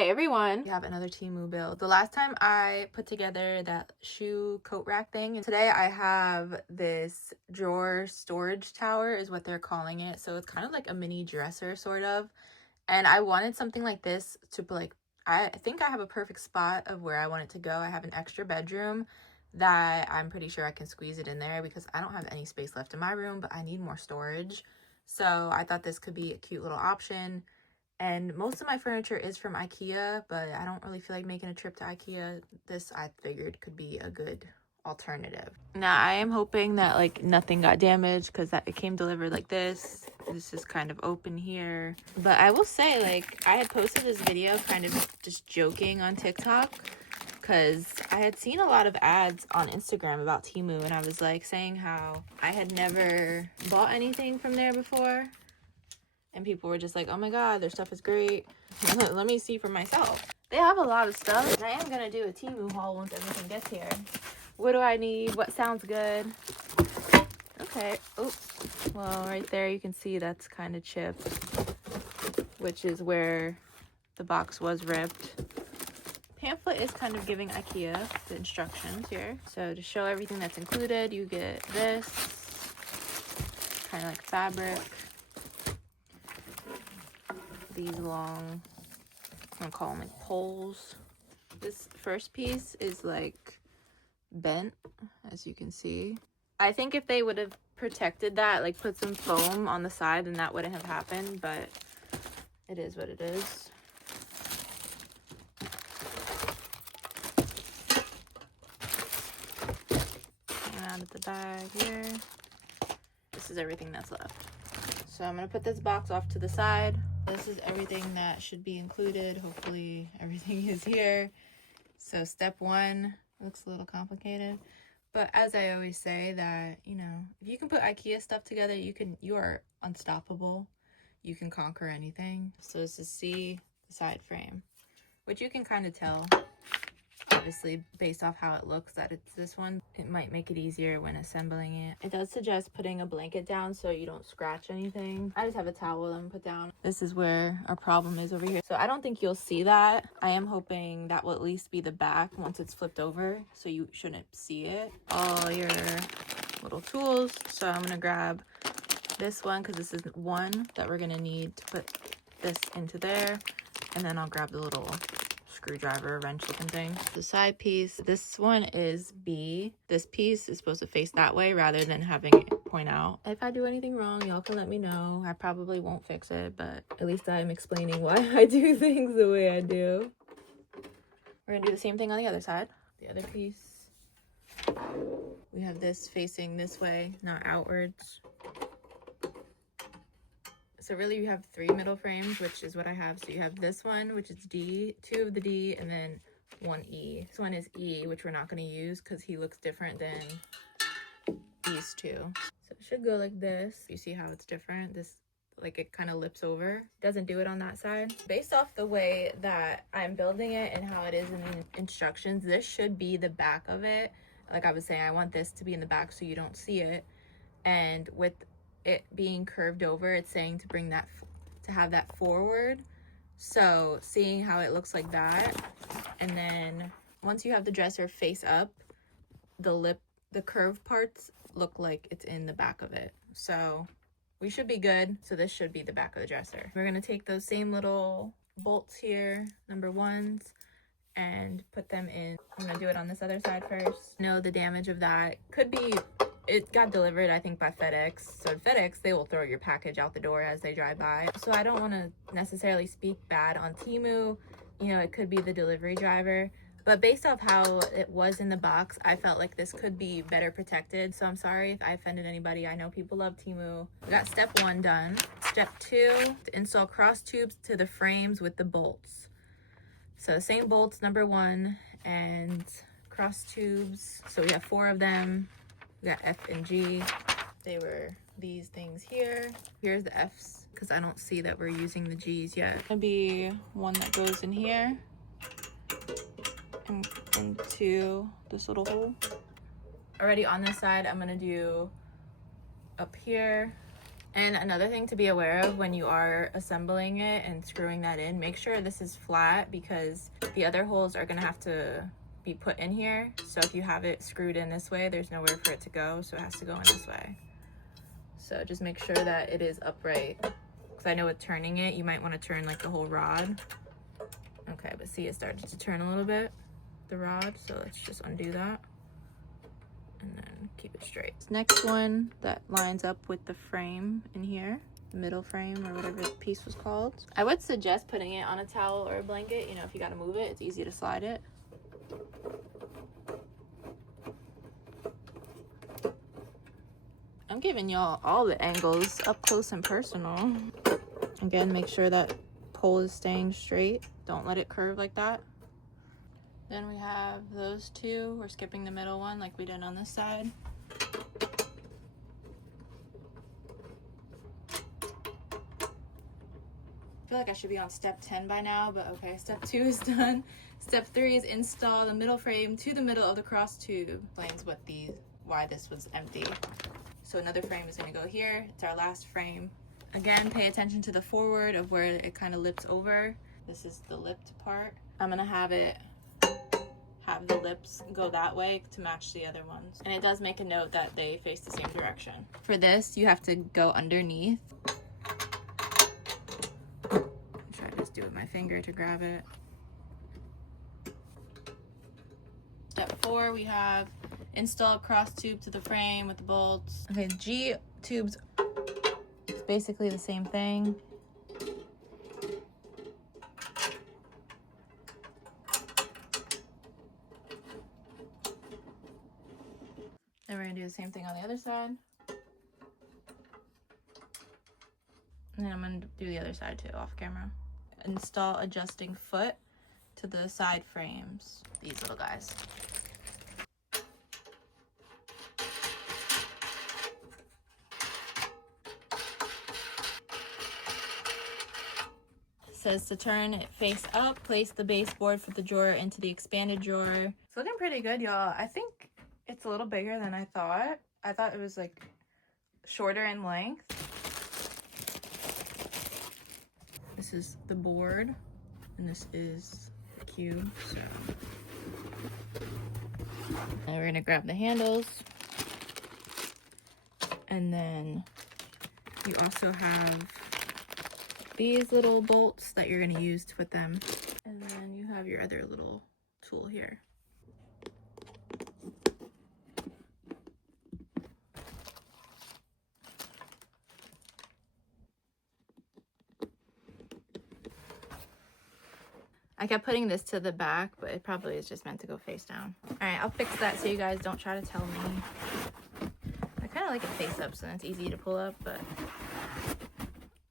Hey everyone, we have another temu build. The last time I put together that shoe coat rack thing, and today I have this drawer storage tower is what they're calling it. So it's kind of like a mini dresser sort of. And I wanted something like this to like, I think I have a perfect spot of where I want it to go. I have an extra bedroom that I'm pretty sure I can squeeze it in there because I don't have any space left in my room, but I need more storage. So I thought this could be a cute little option. And most of my furniture is from IKEA, but I don't really feel like making a trip to IKEA. This, I figured, could be a good alternative. Now, I am hoping that, like, nothing got damaged because it came delivered like this. This is kind of open here. But I will say, like, I had posted this video kind of just joking on TikTok because I had seen a lot of ads on Instagram about Temu, and I was, like, saying how I had never bought anything from there before. And people were just like, oh my god, their stuff is great. Let me see for myself. They have a lot of stuff. And I am going to do a Temu haul once everything gets here. What do I need? What sounds good? Okay. Oh, well, right there you can see that's kind of chipped, which is where the box was ripped. Pamphlet is kind of giving IKEA the instructions here. So to show everything that's included, you get this kind of like fabric. These long, I'm gonna call them like poles. This first piece is like bent, as you can see. I think if they would have protected that, like put some foam on the side, then that wouldn't have happened, but it is what it is. And out of the bag here. This is everything that's left. So I'm gonna put this box off to the side. This is everything that should be included. Hopefully everything is here. So step one looks a little complicated, but as I always say, that, you know, if you can put IKEA stuff together, you are unstoppable. You can conquer anything. So this is C, the side frame, which you can kind of tell, obviously, based off how it looks, that it's this one. It might make it easier when assembling it. It does suggest putting a blanket down so you don't scratch anything. I just have a towel that I'm gonna put down. This is where our problem is over here. So I don't think you'll see that. I am hoping that will at least be the back once it's flipped over, so you shouldn't see it. All your little tools. So I'm gonna grab this one because this is one that we're gonna need to put this into there. And then I'll grab the little screwdriver wrench looking thing. The side piece, this one is B. This piece is supposed to face that way rather than having it point out. If I do anything wrong, y'all can let me know. I probably won't fix it, but at least I'm explaining why I do things the way I do. We're gonna do the same thing on the other side. The other piece, we have this facing this way, not outwards. So really you have three middle frames, which is what I have. So you have this one, which is D, two of the D, and then one E. This one is E, which we're not going to use because he looks different than these two. So it should go like this. You see how it's different? This, like, it kind of lips over. It doesn't do it on that side. Based off the way that I'm building it and how it is in the instructions, this should be the back of it. Like I was saying, I want this to be in the back so you don't see it. And with it being curved over, it's saying to bring that, to have that forward. So seeing how it looks like that, and then once you have the dresser face up, the curved parts look like it's in the back of it. So we should be good. So this should be the back of the dresser. We're gonna take those same little bolts here, number ones, and put them in. I'm gonna do it on this other side first. No, the damage of that could be, it got delivered, I think, by FedEx. So FedEx, they will throw your package out the door as they drive by. So I don't want to necessarily speak bad on Temu. You know, it could be the delivery driver. But based off how it was in the box, I felt like this could be better protected. So I'm sorry if I offended anybody. I know people love Temu. We got step one done. Step two, to install cross tubes to the frames with the bolts. So same bolts, number one, and cross tubes. So we have 4 of them. We got F and G. They were these things here. Here's the F's because I don't see that we're using the G's yet. It's gonna be one that goes in here and into this little hole. Already on this side, I'm gonna do up here And another thing to be aware of when you are assembling it and screwing that in, make sure this is flat because the other holes are gonna have to be put in here. So if you have it screwed in this way, there's nowhere for it to go, so it has to go in this way. So just make sure that it is upright. Because I know with turning it, you might want to turn like the whole rod. Okay, but see, it started to turn a little bit, the rod, so let's just undo that. And then keep it straight. Next one that lines up with the frame in here, the middle frame or whatever the piece was called. I would suggest putting it on a towel or a blanket. You know, if you got to move it, it's easy to slide it. I'm giving y'all all the angles up close and personal. Again, make sure that pole is staying straight. Don't let it curve like that. Then we have those two. We're skipping the middle one like we did on this side. I feel like I should be on step 10 by now, but okay, step 2 is done. Step 3 is install the middle frame to the middle of the cross tube. Explains why this was empty. So another frame is gonna go here. It's our last frame. Again, pay attention to the forward of where it kind of lips over. This is the lipped part. I'm gonna have the lips go that way to match the other ones. And it does make a note that they face the same direction. For this, you have to go underneath. Try to just do it with my finger to grab it. Step 4, we have install cross tube to the frame with the bolts. Okay, G tubes, it's basically the same thing. Then we're gonna do the same thing on the other side. And then I'm gonna do the other side too, off camera. Install adjusting foot to the side frames, these little guys. It says to turn it face up, place the baseboard for the drawer into the expanded drawer. It's looking pretty good, y'all. I think it's a little bigger than I thought. I thought it was like shorter in length. This is the board, and this is the cube. So, and we're gonna grab the handles, and then you also have these little bolts that you're gonna use to put them, and then you have your other little tool here. I kept putting this to the back, but it probably is just meant to go face down. All right, I'll fix that so you guys don't try to tell me. I kind of like it face up so then it's easy to pull up, but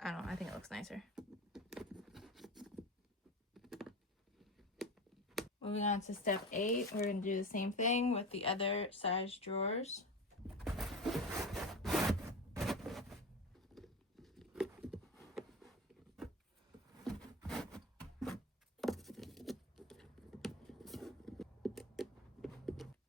I don't know, I think it looks nicer. Moving on to step 8, we're gonna do the same thing with the other size drawers.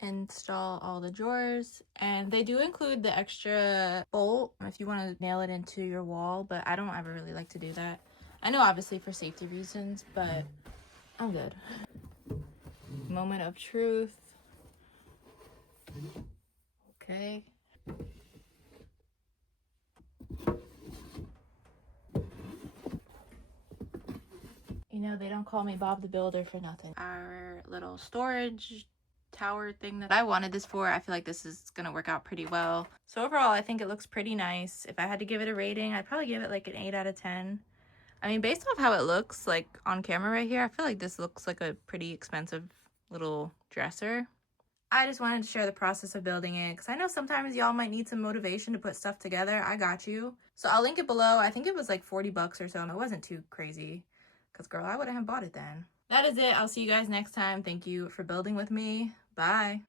Install all the drawers, and they do include the extra bolt if you want to nail it into your wall, but I don't ever really like to do that. I know obviously for safety reasons, but I'm good. Moment of truth. Okay. You know, they don't call me Bob the Builder for nothing. Our little storage tower thing that I wanted this for, I feel like this is gonna work out pretty well. So overall, I think it looks pretty nice. If I had to give it a rating, I'd probably give it like an 8 out of 10. I mean, based off how it looks like on camera right here, I feel like this looks like a pretty expensive little dresser. I just wanted to share the process of building it because I know sometimes y'all might need some motivation to put stuff together. I got you. So I'll link it below. I think it was like 40 bucks or so. It wasn't too crazy because girl, I wouldn't have bought it then. That is it. I'll see you guys next time. Thank you for building with me. Bye.